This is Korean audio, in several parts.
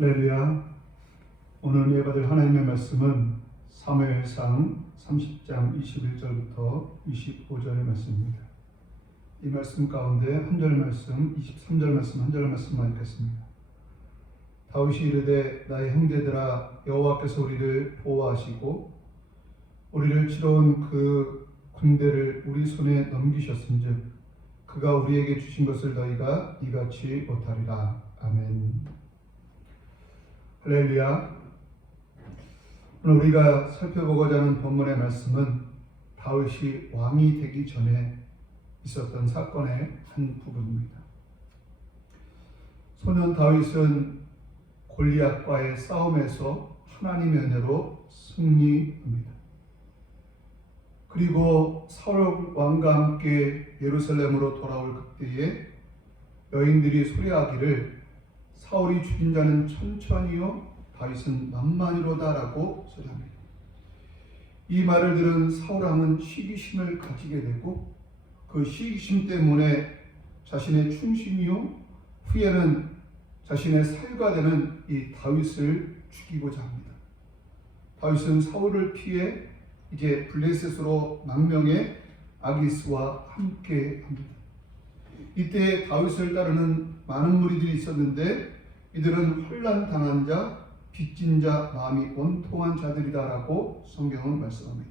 할렐루야. 오늘 예배드릴 하나님의 말씀은 사무엘상 30장 21절부터 25절의 말씀입니다. 이 말씀 가운데 한 절 말씀, 23절 말씀, 한 절 말씀만 읽겠습니다. 다윗이 이르되 나의 형제들아 여호와께서 우리를 보호하시고 우리를 치러 온 그 군대를 우리 손에 넘기셨은즉 그가 우리에게 주신 것을 너희가 이같이 못하리라. 아멘. 할렐루야. 오늘 우리가 살펴보고자 하는 본문의 말씀은 다윗이 왕이 되기 전에 있었던 사건의 한 부분입니다. 소년 다윗은 골리앗과의 싸움에서 하나님의 은혜로 승리합니다. 그리고 사울 왕과 함께 예루살렘으로 돌아올 그때에 여인들이 소리하기를 사울이 죽인 자는 천천히요 다윗은 만만히로다라고 소리합니다. 이 말을 들은 사울왕은 시기심을 가지게 되고 그 시기심 때문에 자신의 충심이요 후에는 자신의 살가 되는 이 다윗을 죽이고자 합니다. 다윗은 사울을 피해 이제 블레셋으로 망명해 아기스와 함께 합니다. 이때 다윗을 따르는 많은 무리들이 있었는데 이들은 혼란당한 자, 빚진 자, 마음이 원통한 자들이다라고 성경은 말씀합니다.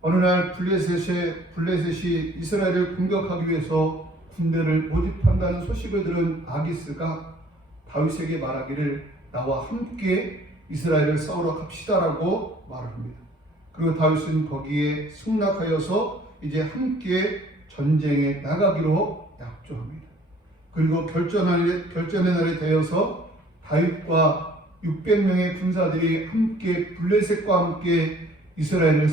어느 날 블레셋이 이스라엘을 공격하기 위해서 군대를 모집한다는 소식을 들은 아기스가 다윗에게 말하기를 나와 함께 이스라엘을 싸우러 갑시다라고 말을 합니다. 그리고 다윗은 거기에 승낙하여서 이제 함께 전쟁에 나가기로 약조합니다. 그리고 결전의 날이 되어서 다윗과 600명의 군사들이 함께 블레셋과 함께 이스라엘과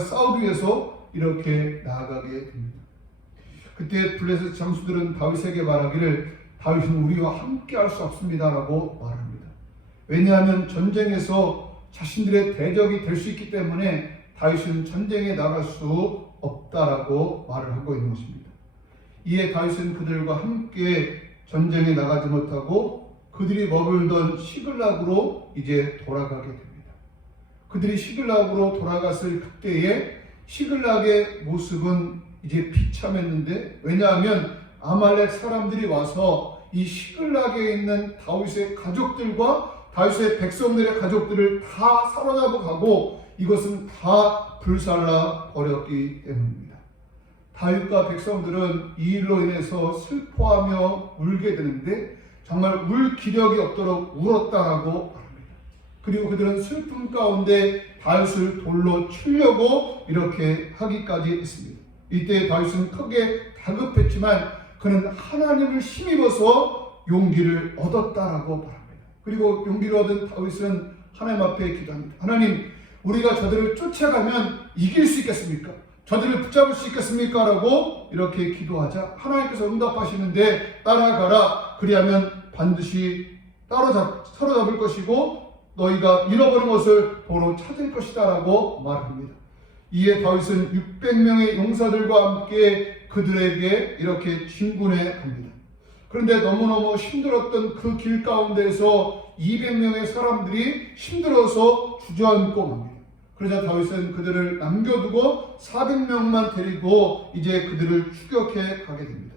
싸우기 위해서 이렇게 나아가게 됩니다. 그때 블레셋 장수들은 다윗에게 말하기를 다윗은 우리와 함께 할 수 없습니다라고 말합니다. 왜냐하면 전쟁에서 자신들의 대적이 될 수 있기 때문에 다윗은 전쟁에 나갈 수 없다라고 말을 하고 있는 것입니다. 이에 다윗은 그들과 함께 전쟁에 나가지 못하고 그들이 머물던 시글락으로 이제 돌아가게 됩니다. 그들이 시글락으로 돌아갔을 그때에 시글락의 모습은 이제 비참했는데 왜냐하면 아말렉 사람들이 와서 이 시글락에 있는 다윗의 가족들과 다윗의 백성들의 가족들을 다 사로잡아 가고 이것은 다 불살라 버렸기 때문입니다. 다윗과 백성들은 이 일로 인해서 슬퍼하며 울게 되는데 정말 울 기력이 없도록 울었다라고 말합니다. 그리고 그들은 슬픔 가운데 다윗을 돌로 치려고 이렇게 하기까지 했습니다. 이때 다윗은 크게 다급했지만 그는 하나님을 힘입어서 용기를 얻었다라고 말합니다. 그리고 용기를 얻은 다윗은 하나님 앞에 기도합니다. 하나님, 우리가 저들을 쫓아가면 이길 수 있겠습니까? 저들을 붙잡을 수 있겠습니까? 라고 이렇게 기도하자 하나님께서 응답하시는데 따라가라. 그리하면 반드시 사로잡을 것이고 너희가 잃어버린 것을 도로 찾을 것이다 라고 말합니다. 이에 다윗은 600명의 용사들과 함께 그들에게 이렇게 진군해 갑니다. 그런데 너무너무 힘들었던 그 길 가운데에서 200명의 사람들이 힘들어서 주저앉고 맙니다. 그러자 다윗은 그들을 남겨두고 400명만 데리고 이제 그들을 추격해 가게 됩니다.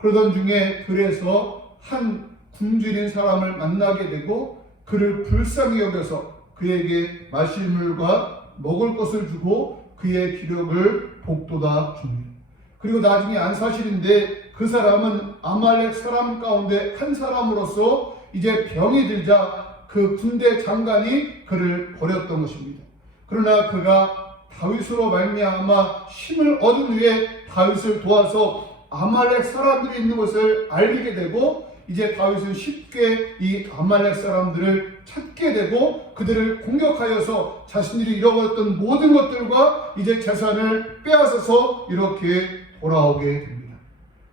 그러던 중에 들에서 한 굶주린 사람을 만나게 되고 그를 불쌍히 여겨서 그에게 마실 물과 먹을 것을 주고 그의 기력을 복돋아 줍니다. 그리고 나중에 안사실인데 그 사람은 아말렉 사람 가운데 한 사람으로서 이제 병이 들자 그 군대 장관이 그를 버렸던 것입니다. 그러나 그가 다윗으로 말미암아 힘을 얻은 후에 다윗을 도와서 아말렉 사람들이 있는 것을 알게 되고 이제 다윗은 쉽게 이 아말렉 사람들을 찾게 되고 그들을 공격하여서 자신들이 잃어버렸던 모든 것들과 이제 재산을 빼앗아서 이렇게 돌아오게 됩니다.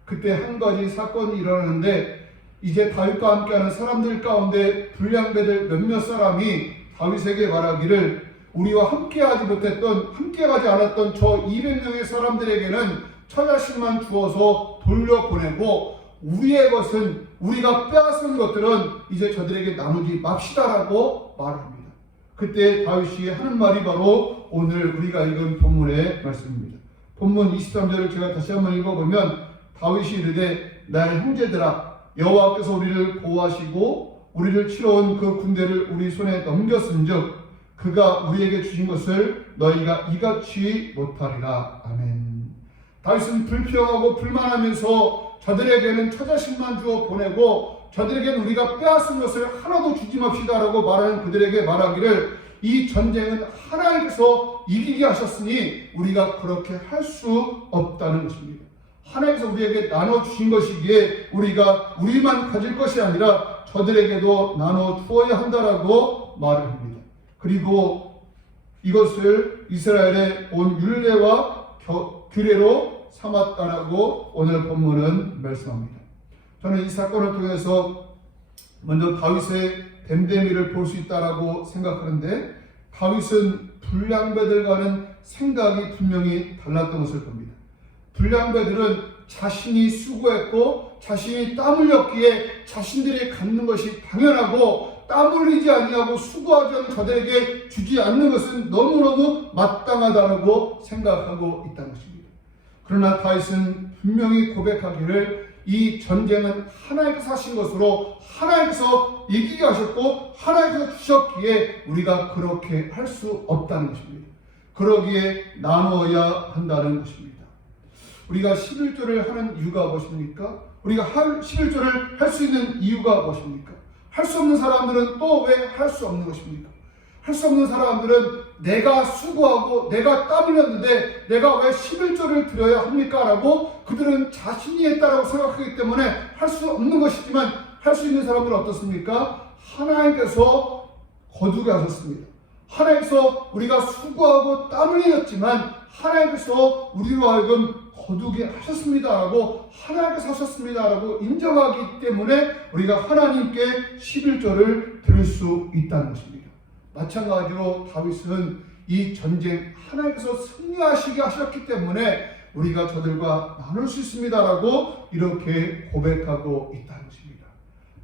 그때 한 가지 사건이 일어나는데 이제 다윗과 함께하는 사람들 가운데 불량배들 몇몇 사람이 다윗에게 말하기를 우리와 함께하지 않았던 저 200명의 사람들에게는 처자식만 주어서 돌려보내고 우리의 것은 우리가 빼앗은 것들은 이제 저들에게 나누지 맙시다라고 말합니다. 그때 다윗이 하는 말이 바로 오늘 우리가 읽은 본문의 말씀입니다. 본문 23절을 제가 다시 한번 읽어보면 다윗이 이르되 나의 형제들아 여호와께서 우리를 보호하시고 우리를 치러온 그 군대를 우리 손에 넘겼은즉 그가 우리에게 주신 것을 너희가 이같이 못하리라. 아멘. 다윗은 불평하고 불만하면서 저들에게는 처자식만 주어 보내고 저들에게는 우리가 빼앗은 것을 하나도 주지 맙시다라고 말하는 그들에게 말하기를 이 전쟁은 하나님께서 이기게 하셨으니 우리가 그렇게 할 수 없다는 것입니다. 하나님께서 우리에게 나눠주신 것이기에 우리가 우리만 가질 것이 아니라 저들에게도 나눠 주어야 한다라고 말을 합니다. 그리고 이것을 이스라엘의 온 율례와 규례로 삼았다라고 오늘 본문은 말씀합니다. 저는 이 사건을 통해서 먼저 다윗의 댐댐이를 볼 수 있다라고 생각하는데 다윗은 불량배들과는 생각이 분명히 달랐던 것을 봅니다. 불량배들은 자신이 수고했고 자신이 땀 흘렸기에 자신들이 갖는 것이 당연하고 땀 흘리지 아니하고 수고하지 않은 저들에게 주지 않는 것은 너무너무 마땅하다고 생각하고 있다는 것입니다. 그러나 다윗은 분명히 고백하기를 이 전쟁은 하나님께서 하신 것으로 하나님께서 이기게 하셨고 하나님께서 주셨기에 우리가 그렇게 할 수 없다는 것입니다. 그러기에 나누어야 한다는 것입니다. 우리가 11조를 하는 이유가 무엇입니까? 우리가 11조를 할 수 있는 이유가 무엇입니까? 할 수 없는 사람들은 또 왜 할 수 없는 것입니까? 할 수 없는 사람들은 내가 수고하고 내가 땀 흘렸는데 내가 왜 11조를 드려야 합니까? 라고 그들은 자신이 했다라고 생각하기 때문에 할 수 없는 것이지만 할 수 있는 사람들은 어떻습니까? 하나님께서 거두게 하셨습니다. 하나님께서 우리가 수고하고 땀 흘렸지만 하나님께서 우리로 하여금 거두게 하셨습니다라고 하나님께서 하셨습니다라고 인정하기 때문에 우리가 하나님께 11조를 드릴 수 있다는 것입니다. 마찬가지로 다윗은 이 전쟁 하나님께서 승리하시게 하셨기 때문에 우리가 저들과 나눌 수 있습니다라고 이렇게 고백하고 있다는 것입니다.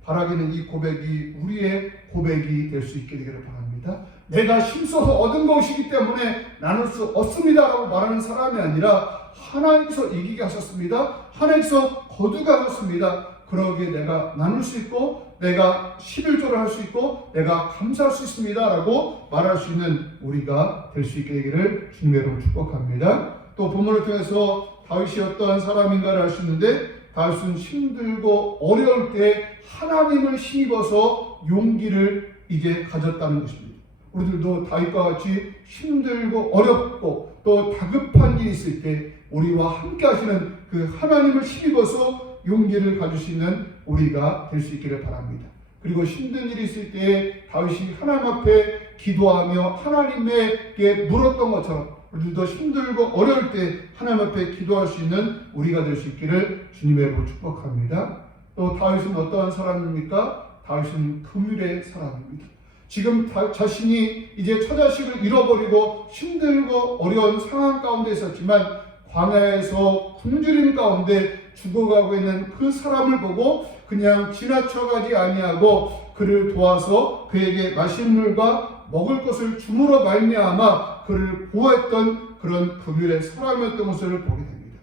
바라기는 이 고백이 우리의 고백이 될 수 있게 되기를 바랍니다. 내가 힘써서 얻은 것이기 때문에 나눌 수 없습니다라고 말하는 사람이 아니라 하나님께서 이기게 하셨습니다. 하나님께서 거두게 하셨습니다. 그러기에 내가 나눌 수 있고 내가 11조를 할 수 있고 내가 감사할 수 있습니다 라고 말할 수 있는 우리가 될 수 있게 되기를 주님의 이름으로 축복합니다. 또 본문을 통해서 다윗이 어떠한 사람인가를 알 수 있는데 다윗은 힘들고 어려울 때 하나님을 힘입어서 용기를 이제 가졌다는 것입니다. 우리들도 다윗과 같이 힘들고 어렵고 또 다급한 일이 있을 때 우리와 함께 하시는 그 하나님을 힘입어서 용기를 가질 수 있는 우리가 될 수 있기를 바랍니다. 그리고 힘든 일이 있을 때 다윗이 하나님 앞에 기도하며 하나님에게 물었던 것처럼 우리도 힘들고 어려울 때 하나님 앞에 기도할 수 있는 우리가 될 수 있기를 주님의 이름으로 축복합니다. 또 다윗은 어떠한 사람입니까? 다윗은 긍휼의 사람입니다. 지금 자신이 이제 처자식을 잃어버리고 힘들고 어려운 상황 가운데 있었지만 광야에서 굶주림 가운데 죽어가고 있는 그 사람을 보고 그냥 지나쳐가지 아니하고 그를 도와서 그에게 마실 물과 먹을 것을 줌으로 말미암아 그를 보호했던 그런 긍휼의 사람이었던 것을 보게 됩니다.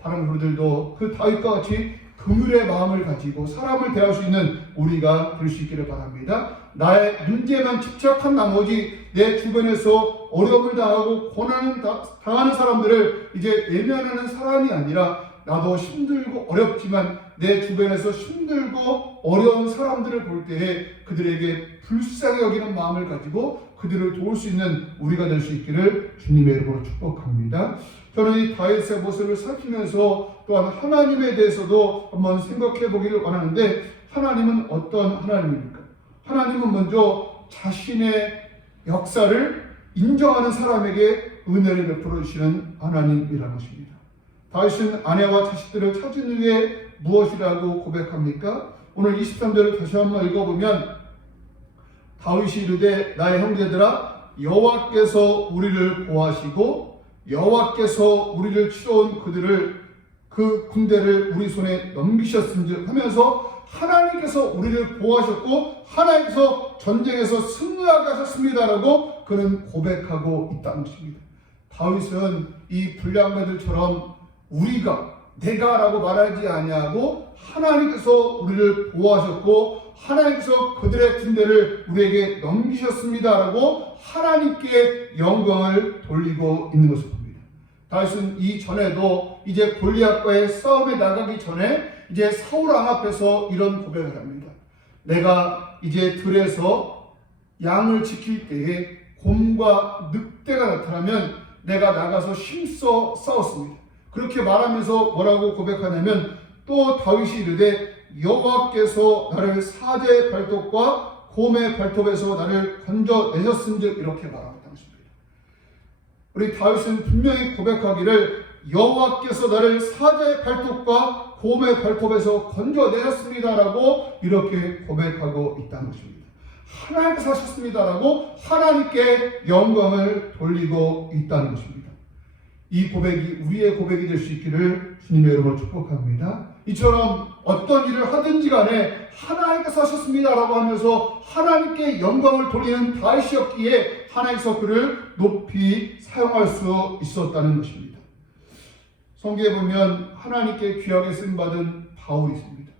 다른 우리들도 그 다윗과 같이 긍휼의 마음을 가지고 사람을 대할 수 있는 우리가 될 수 있기를 바랍니다. 나의 문제만 집착한 나머지 내 주변에서 어려움을 당하고 고난을 당하는 사람들을 이제 외면하는 사람이 아니라 나도 힘들고 어렵지만 내 주변에서 힘들고 어려운 사람들을 볼 때에 그들에게 불쌍히 여기는 마음을 가지고 그들을 도울 수 있는 우리가 될 수 있기를 주님의 이름으로 축복합니다. 저는 이 다윗의 모습을 살피면서 또한 하나님에 대해서도 한번 생각해 보기를 원하는데 하나님은 어떤 하나님입니까? 하나님은 먼저 자신의 역사를 인정하는 사람에게 은혜를 베풀어 주시는 하나님이라는 것입니다. 다윗은 아내와 자식들을 찾은 후에 무엇이라고 고백합니까? 오늘 23절을 다시 한번 읽어보면 다윗이 이르되 나의 형제들아 여호와께서 우리를 보호하시고 여호와께서 우리를 치러온 그 군대를 우리 손에 넘기셨은즉 하면서 하나님께서 우리를 보호하셨고 하나님께서 전쟁에서 승리하게 하셨습니다라고 그는 고백하고 있다는 것입니다. 다윗은 이 불량배들처럼 내가라고 말하지 아니하고 하나님께서 우리를 보호하셨고 하나님께서 그들의 군대를 우리에게 넘기셨습니다라고 하나님께 영광을 돌리고 있는 것을 봅니다. 다윗은 이전에도 이제 골리앗과의 싸움에 나가기 전에 이제 사울 왕 앞에서 이런 고백을 합니다. 내가 이제 들에서 양을 지킬 때에 곰과 늑대가 나타나면 내가 나가서 힘써 싸웠습니다. 그렇게 말하면서 뭐라고 고백하냐면 또 다윗이 이르되 여호와께서 나를 사자의 발톱과 곰의 발톱에서 나를 건져내셨은즉 이렇게 말하고 있습니다. 우리 다윗은 분명히 고백하기를 여호와께서 나를 사자의 발톱과 곰의 발톱에서 건져내셨습니다라고 이렇게 고백하고 있다는 것입니다. 하나님께서 하셨습니다라고 하나님께 영광을 돌리고 있다는 것입니다. 이 고백이 우리의 고백이 될 수 있기를 주님의 이름으로 축복합니다. 이처럼 어떤 일을 하든지 간에 하나님께서 하셨습니다라고 하면서 하나님께 영광을 돌리는 다윗이었기에 하나님께서 그를 높이 사용할 수 있었다는 것입니다. 성경에 보면 하나님께 귀하게 쓰임받은 바울이 있습니다.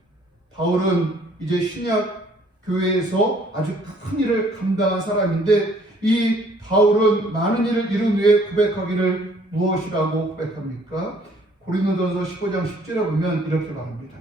바울은 이제 신약 교회에서 아주 큰 일을 감당한 사람인데 이 바울은 많은 일을 이룬 후에 고백하기를 무엇이라고 고백합니까? 고린도전서 15장 10절에 보면 이렇게 말합니다.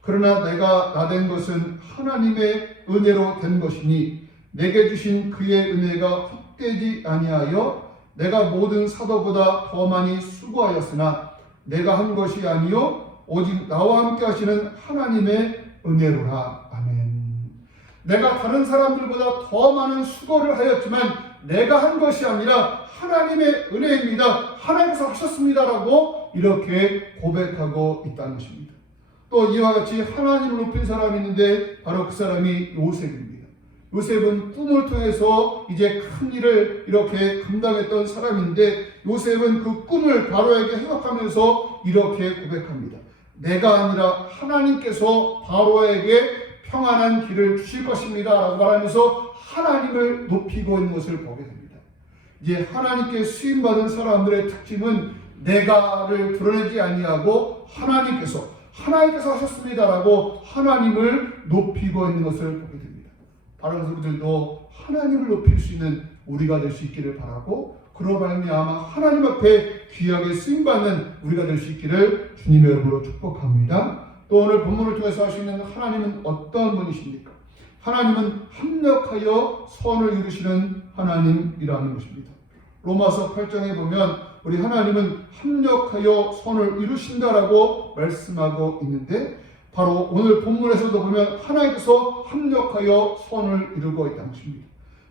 그러나 내가 나된 것은 하나님의 은혜로 된 것이니 내게 주신 그의 은혜가 헛되지 아니하여 내가 모든 사도보다 더 많이 수고하였으나 내가 한 것이 아니요 오직 나와 함께 하시는 하나님의 은혜로라. 아멘. 내가 다른 사람들보다 더 많은 수고를 하였지만 내가 한 것이 아니라 하나님의 은혜입니다. 하나님께서 하셨습니다라고 이렇게 고백하고 있다는 것입니다. 또 이와 같이 하나님을 높인 사람이 있는데 바로 그 사람이 요셉입니다. 요셉은 꿈을 통해서 이제 큰 일을 이렇게 감당했던 사람인데 요셉은 그 꿈을 바로에게 해석하면서 이렇게 고백합니다. 내가 아니라 하나님께서 바로에게 평안한 길을 주실 것입니다 라고 말하면서 하나님을 높이고 있는 것을 보게 됩니다. 이제 하나님께 쓰임받은 사람들의 특징은 내가를 드러내지 아니하고 하나님께서 하셨습니다라고 하나님을 높이고 있는 것을 보게 됩니다. 바로 우리들도 하나님을 높일 수 있는 우리가 될 수 있기를 바라고 그로 말미암아 하나님 앞에 귀하게 쓰임받는 우리가 될 수 있기를 주님의 이름으로 축복합니다. 또 오늘 본문을 통해서 하시는 하나님은 어떤 분이십니까? 하나님은 합력하여 선을 이루시는 하나님이라는 것입니다. 로마서 8장에 보면 우리 하나님은 합력하여 선을 이루신다라고 말씀하고 있는데 바로 오늘 본문에서도 보면 하나님께서 합력하여 선을 이루고 있다는 것입니다.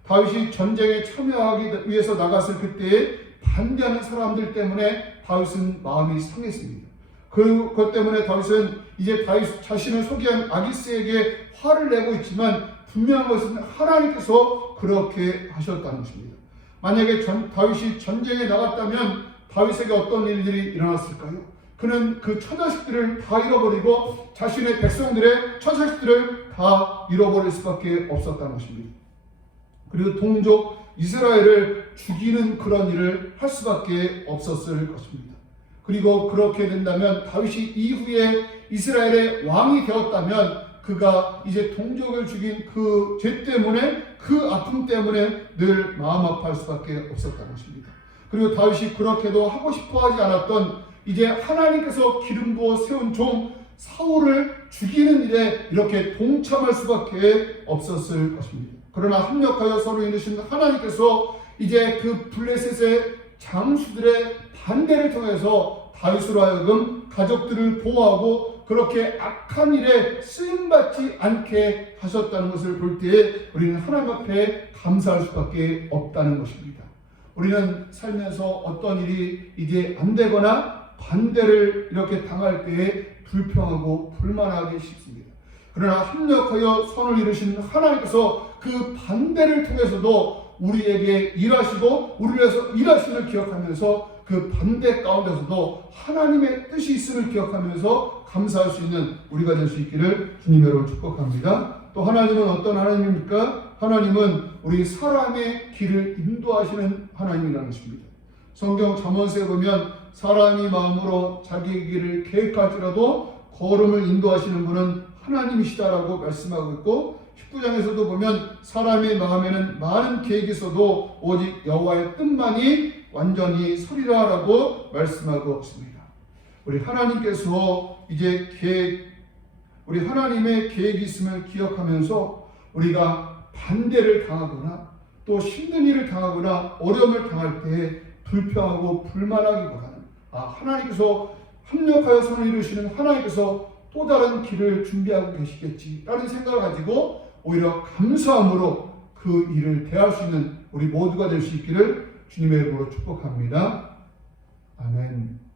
다윗이 전쟁에 참여하기 위해서 나갔을 그때에 반대하는 사람들 때문에 다윗은 마음이 상했습니다. 그것 때문에 다윗은 이제 다윗 자신을 소개한 아기스에게 화를 내고 있지만 분명한 것은 하나님께서 그렇게 하셨다는 것입니다. 만약에 다윗이 전쟁에 나갔다면 다윗에게 어떤 일들이 일어났을까요? 그는 그 처자식들을 다 잃어버리고 자신의 백성들의 처자식들을 다 잃어버릴 수밖에 없었다는 것입니다. 그리고 동족 이스라엘을 죽이는 그런 일을 할 수밖에 없었을 것입니다. 그리고 그렇게 된다면 다윗이 이후에 이스라엘의 왕이 되었다면 그가 이제 동족을 죽인 그 죄 때문에 그 아픔 때문에 늘 마음 아파할 수밖에 없었다는 것입니다. 그리고 다윗이 그렇게도 하고 싶어 하지 않았던 이제 하나님께서 기름 부어 세운 종 사울을 죽이는 일에 이렇게 동참할 수밖에 없었을 것입니다. 그러나 합력하여 서로 이루신 하나님께서 이제 그 블레셋의 장수들의 반대를 통해서 다윗으로 하여금 가족들을 보호하고 그렇게 악한 일에 쓰임받지 않게 하셨다는 것을 볼 때에 우리는 하나님 앞에 감사할 수밖에 없다는 것입니다. 우리는 살면서 어떤 일이 이제 안 되거나 반대를 이렇게 당할 때에 불평하고 불만하기 쉽습니다. 그러나 합력하여 선을 이루신 하나님께서 그 반대를 통해서도 우리에게 일하시고 우리를 위해서 일하심을 기억하면서 그 반대 가운데서도 하나님의 뜻이 있음을 기억하면서 감사할 수 있는 우리가 될 수 있기를 주님 여러분 축복합니다. 또 하나님은 어떤 하나님입니까? 하나님은 우리 사람의 길을 인도하시는 하나님이라는 것입니다. 성경 잠언서에 보면 사람이 마음으로 자기의 길을 계획할지라도 걸음을 인도하시는 분은 하나님이시다라고 말씀하고 있고 19장에서도 보면 사람의 마음에는 많은 계획이 있어도 오직 여호와의 뜻만이 완전히 서리라라고 말씀하고 있습니다. 우리 하나님께서 이제 우리 하나님의 계획이 있음을 기억하면서 우리가 반대를 당하거나 또 힘든 일을 당하거나 어려움을 당할 때 불평하고 불만하기보다는 하나님께서 합력하여 선을 이루시는 하나님께서 또 다른 길을 준비하고 계시겠지라는 생각을 가지고 오히려 감사함으로 그 일을 대할 수 있는 우리 모두가 될 수 있기를 주님의 이름으로 축복합니다. 아멘.